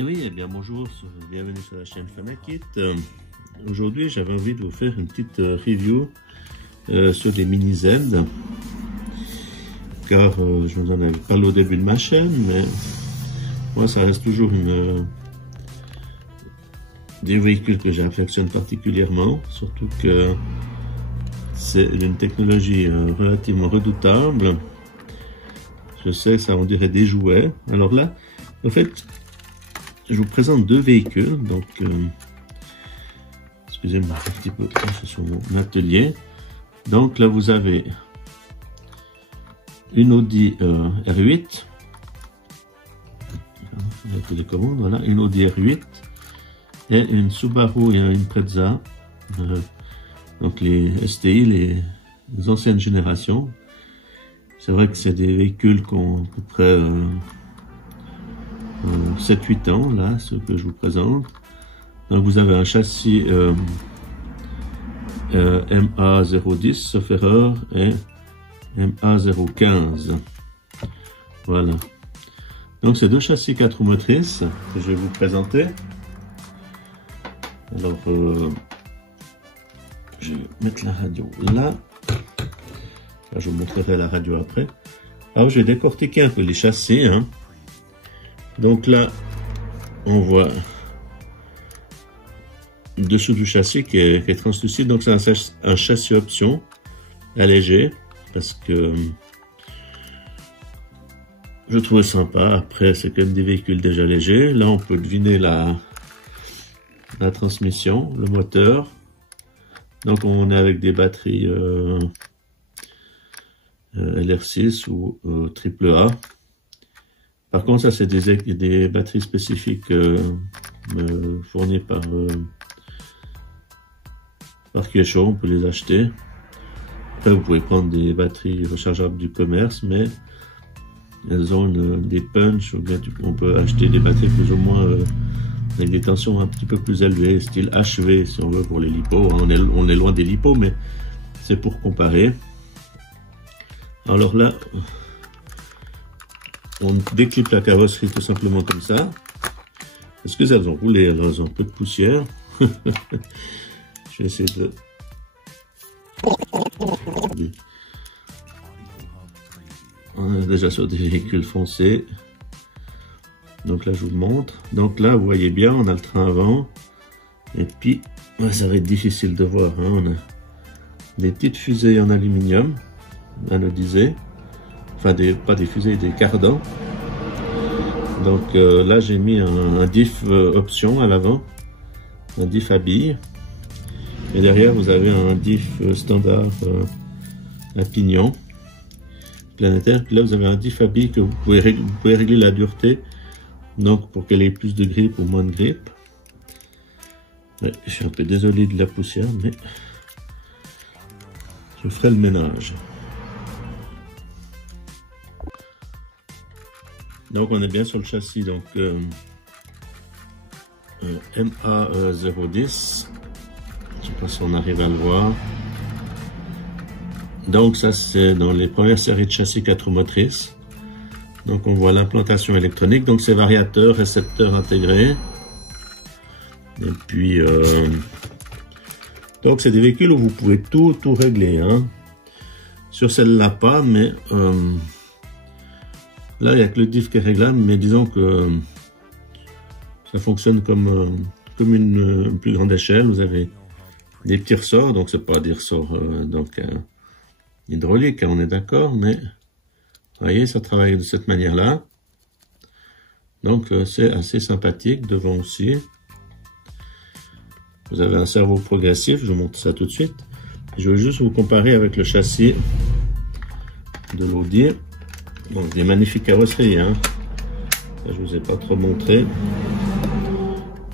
Et oui, eh bien bonjour, bienvenue sur la chaîne Fanakit. Aujourd'hui, j'avais envie de vous faire une petite review sur les mini Z, car je vous en avais parlé au début de ma chaîne, mais moi ça reste toujours des véhicules que j'affectionne particulièrement, surtout que c'est une technologie relativement redoutable. Je sais que ça on dirait des jouets. Alors là, en fait, je vous présente deux véhicules. Donc, excusez-moi un petit peu, c'est sur mon atelier. Donc là, vous avez une Audi R8. La télécommande, voilà, une Audi R8 et une Subaru et une Impreza. Donc les STI, les anciennes générations. C'est vrai que c'est des véhicules qui ont à peu près 7-8 ans, là, ce que je vous présente. Donc vous avez un châssis MA010, sauf erreur, et MA015. Voilà. Donc c'est deux châssis 4 roues motrices que je vais vous présenter. Alors, je vais mettre la radio là. Je vous montrerai la radio après. Alors, je vais décortiquer un peu les châssis. Donc là, on voit le dessous du châssis qui est translucide. Donc c'est un châssis option allégé parce que je trouvais sympa. Après, c'est quand même des véhicules déjà légers. Là, on peut deviner la transmission, le moteur. Donc on est avec des batteries LR6 ou AAA. Par contre, ça c'est des batteries spécifiques fournies par Kesho, on peut les acheter. Après, vous pouvez prendre des batteries rechargeables du commerce, mais elles ont des punch, ou bien on peut acheter des batteries plus ou moins avec des tensions un petit peu plus élevées, style HV si on veut pour les lipos. On est loin des lipos, mais c'est pour comparer. Alors là, on déclipe la carrosserie tout simplement comme ça. Parce que elles ont roulé, alors elles ont un peu de poussière. Je vais essayer de... On est déjà sur des véhicules foncés. Donc là, je vous montre. Donc là, vous voyez bien, on a le train avant. Et puis, ça va être difficile de voir. On a des petites fusées en aluminium, anodisées. Enfin, pas des fusées, des cardans. Donc là, j'ai mis un diff option à l'avant, un diff à billes. Et derrière, vous avez un diff standard à pignon planétaire. Puis là, vous avez un diff à billes que vous pouvez régler la dureté, donc pour qu'elle ait plus de grippe ou moins de grippe. Ouais, je suis un peu désolé de la poussière, mais je ferai le ménage. Donc on est bien sur le châssis, donc MA010, je sais pas si on arrive à le voir. Donc ça c'est dans les premières séries de châssis 4 roues motrices. Donc on voit l'implantation électronique, donc c'est variateur, récepteur intégré. Et puis donc c'est des véhicules où vous pouvez tout régler. Sur celle-là pas, mais là, il n'y a que le diff qui est réglable, mais disons que ça fonctionne comme une plus grande échelle. Vous avez des petits ressorts, donc c'est pas des ressorts hydrauliques, on est d'accord, mais vous voyez, ça travaille de cette manière-là. Donc c'est assez sympathique. Devant aussi, vous avez un servo progressif, je vous montre ça tout de suite. Je vais juste vous comparer avec le châssis de l'Audi. Bon, des magnifiques carrosseries, ça, je vous ai pas trop montré.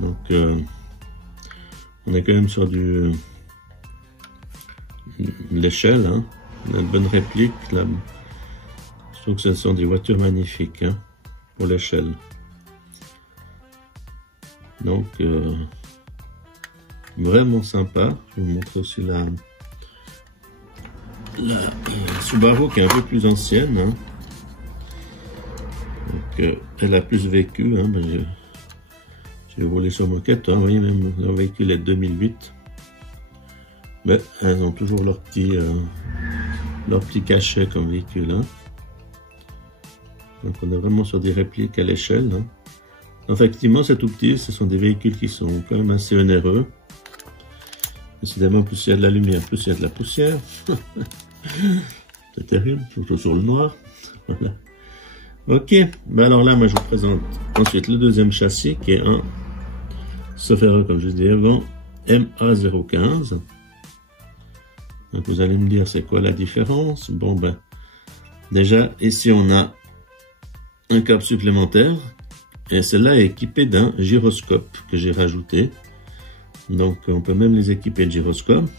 Donc, on est quand même sur l'échelle, On a une bonne réplique. Là. Je trouve que ce sont des voitures magnifiques, pour l'échelle. Donc, vraiment sympa. Je vous montre aussi la Subaru qui est un peu plus ancienne. Donc, elle a plus vécu. Si vous roulez sur moquette, hein, oui, même leur véhicule est 2008. Mais elles ont toujours leur petit cachet comme véhicule. Hein. Donc on est vraiment sur des répliques à l'échelle. Hein. Effectivement, c'est tout petit. Ce sont des véhicules qui sont quand même assez onéreux. Décidément, plus il y a de la lumière, plus il y a de la poussière. C'est terrible, surtout sur le noir. Voilà. Ok, ben alors là, moi je vous présente ensuite le deuxième châssis qui est un, sauf erreur comme je disais avant, MA015. Donc vous allez me dire c'est quoi la différence? Bon ben, déjà ici on a un câble supplémentaire et celle-là est équipée d'un gyroscope que j'ai rajouté. Donc on peut même les équiper de gyroscope,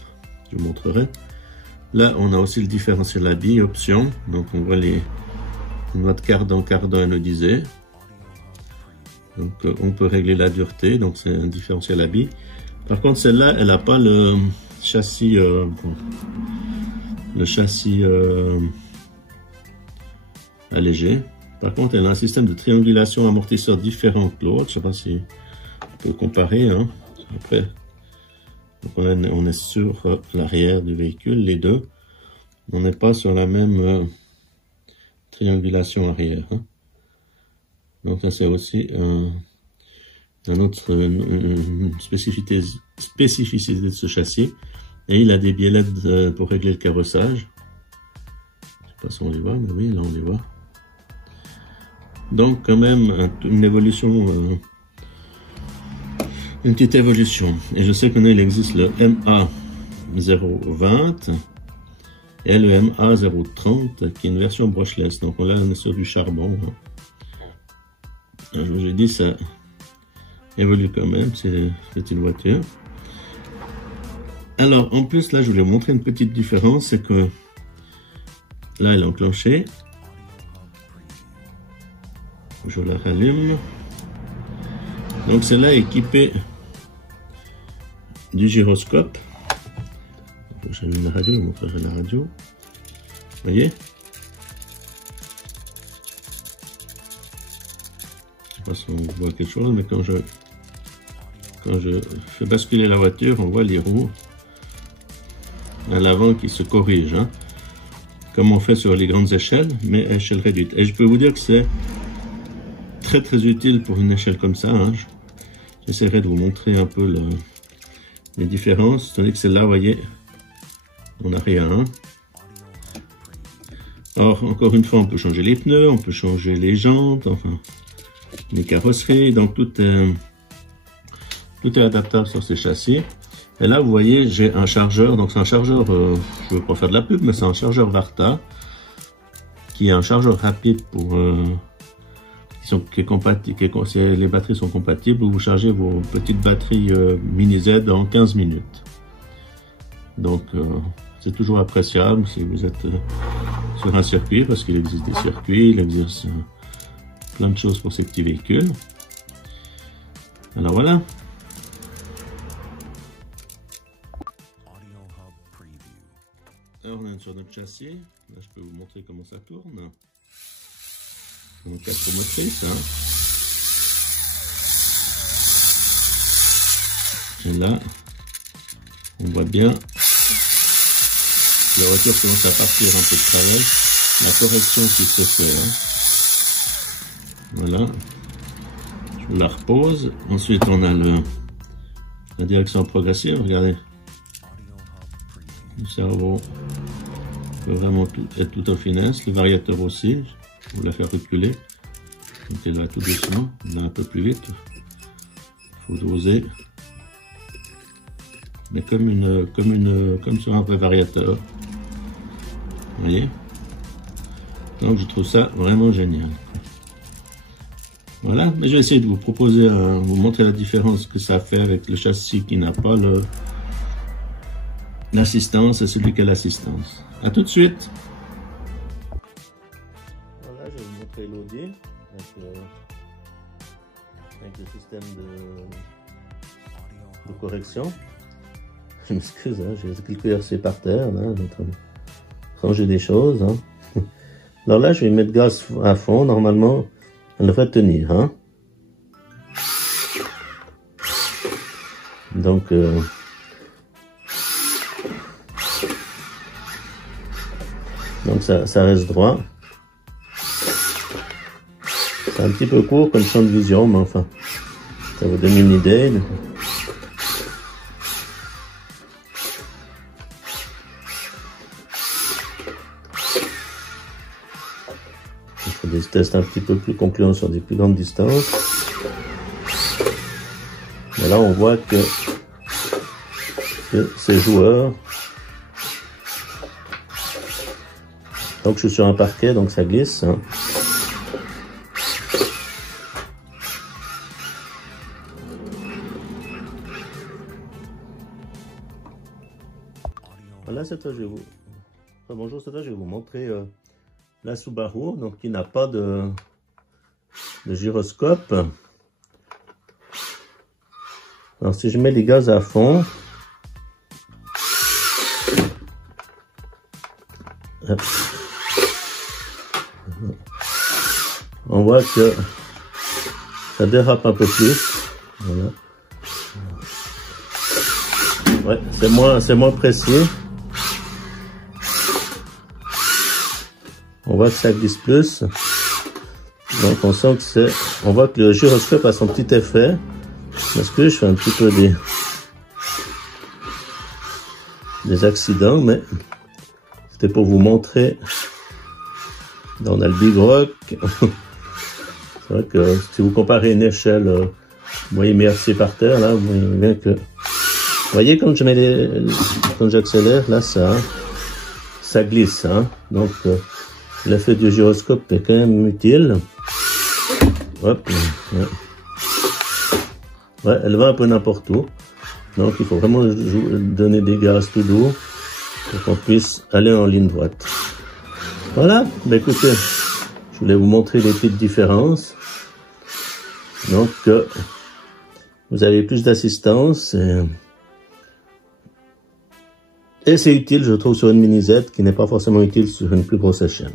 je vous montrerai. Là on a aussi le différentiel à billes, option, donc on voit les noix de cardan anodisé. Donc on peut régler la dureté, donc c'est un différentiel à billes. Par contre celle-là elle n'a pas le châssis allégé. Par contre elle a un système de triangulation amortisseur différent que l'autre. Je sais pas si on peut comparer. Hein. Après, donc on est sur l'arrière du véhicule, les deux. On n'est pas sur la même triangulation arrière. Hein. Donc ça c'est aussi un autre spécificité de ce châssis. Et il a des biellettes pour régler le carrossage. Je sais pas si on les voit, mais oui, là on les voit. Donc quand même une évolution, une petite évolution. Et je sais qu'il existe le MA020 et le MA030 qui est une version brushless. Donc là on est sur du charbon. Hein. J'ai dit ça évolue quand même, c'est une voiture. Alors en plus là je voulais vous montrer une petite différence, c'est que là elle est enclenchée. Je la rallume. Donc celle-là est équipée du gyroscope. J'allume la radio, je vous montrerai la radio. Vous voyez? Je sais pas si on voit quelque chose, mais quand je fais basculer la voiture, on voit les roues à l'avant qui se corrigent. Hein, comme on fait sur les grandes échelles, mais à échelle réduite. Et je peux vous dire que c'est très utile pour une échelle comme ça. Hein. J'essaierai de vous montrer un peu les différences. Tandis que celle-là, vous voyez, on n'a rien. Hein. Alors, encore une fois, on peut changer les pneus, on peut changer les jantes, enfin, les carrosseries. Donc, tout est adaptable sur ces châssis. Et là, vous voyez, j'ai un chargeur. Donc, c'est un chargeur, je ne veux pas faire de la pub, mais c'est un chargeur Varta, qui est un chargeur rapide pour... qui est compatible, les batteries sont compatibles, vous chargez vos petites batteries mini Z en 15 minutes. Donc c'est toujours appréciable si vous êtes sur un circuit, parce qu'il existe des circuits, il existe plein de choses pour ces petits véhicules. Alors voilà. Alors on est sur notre châssis, là je peux vous montrer comment ça tourne. Donc 4 motrices. Hein. Et là, on voit bien la voiture commence à partir un peu de travers. La correction qui se fait. Hein. Voilà. Je la repose. Ensuite, on a la direction progressive. Regardez. Le cerveau peut vraiment être tout en finesse. Le variateur aussi. Je vais la faire reculer. Donc là tout doucement, là un peu plus vite. Il faut doser. Mais comme sur un vrai variateur. Vous voyez? Donc je trouve ça vraiment génial. Voilà, mais je vais essayer de vous proposer, vous montrer la différence que ça fait avec le châssis qui n'a pas l'assistance et celui qui a l'assistance. A tout de suite. Voilà, je vais vous montrer l'Audi avec le système de correction. Je m'excuse, hein, j'ai quelques RC par terre, là, en train de ranger des choses. Hein. Alors là, je vais mettre gaz à fond, normalement, elle devrait tenir. Hein. Donc ça reste droit. C'est un petit peu court comme champ de vision, mais enfin, ça vous donne une idée. Il faut des tests un petit peu plus concluants sur des plus grandes distances. Mais là, on voit que ces joueurs... Donc je suis sur un parquet, donc ça glisse. Hein. Voilà, cette fois je vais vous... Enfin, bonjour, cette fois je vais vous montrer la Subaru, donc qui n'a pas de gyroscope. Alors si je mets les gaz à fond, on voit que ça dérape un peu plus. Voilà. Ouais, c'est moins précis. On voit que ça glisse plus. Donc on sent que on voit que le gyroscope a son petit effet. Parce que je fais un petit peu des accidents, mais c'était pour vous montrer. Là, on a le Big Rock. C'est vrai que si vous comparez une échelle, vous voyez mes pieds par terre, là, vous voyez bien que... Vous voyez quand je mets quand j'accélère, là, ça glisse, hein. Donc, l'effet du gyroscope est quand même utile. Hop, ouais, elle va un peu n'importe où. Donc, il faut vraiment donner des gaz tout doux pour qu'on puisse aller en ligne droite. Voilà, bah écoutez, je voulais vous montrer les petites différences. Donc, vous avez plus d'assistance et c'est utile, je trouve, sur une mini Z qui n'est pas forcément utile sur une plus grosse échelle.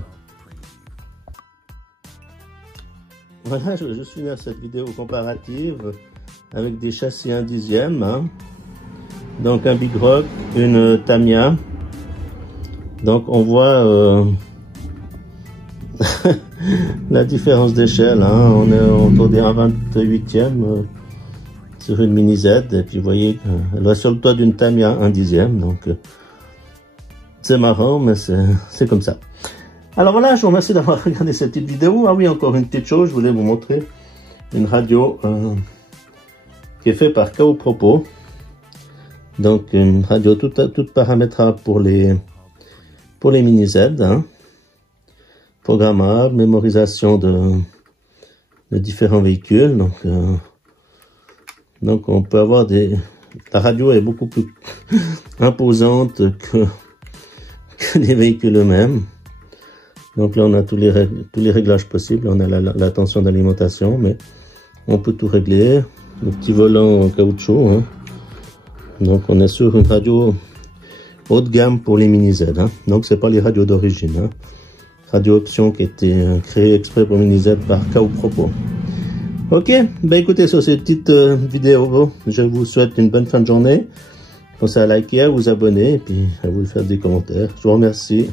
Voilà, je suis à cette vidéo comparative avec des châssis 1/10. Hein. Donc un Big Rock, une Tamiya. Donc on voit la différence d'échelle. Hein. On est autour des 1/28 sur une mini Z. Et puis vous voyez qu'elle va sur le toit d'une Tamiya 1/10. Donc c'est marrant, mais c'est comme ça. Alors voilà, je vous remercie d'avoir regardé cette petite vidéo. Ah oui, encore une petite chose, je voulais vous montrer une radio qui est faite par KO Propos. Donc une radio toute paramétrable pour les mini Z, hein. Programmable, mémorisation de différents véhicules. Donc on peut avoir la radio est beaucoup plus imposante que les véhicules eux-mêmes. Donc là on a tous les réglages possibles. On a la tension d'alimentation, mais on peut tout régler. Le petit volant en caoutchouc, hein. Donc on est sur une radio haut de gamme pour les mini Z, hein. Donc c'est pas les radios d'origine, hein. Radio option qui a été créée exprès pour mini Z par KO Propos. Ok, ben écoutez, sur cette petite vidéo, je vous souhaite une bonne fin de journée. Pensez à liker, à vous abonner et puis à vous faire des commentaires. Je vous remercie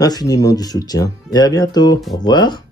infiniment du soutien et à bientôt. Au revoir.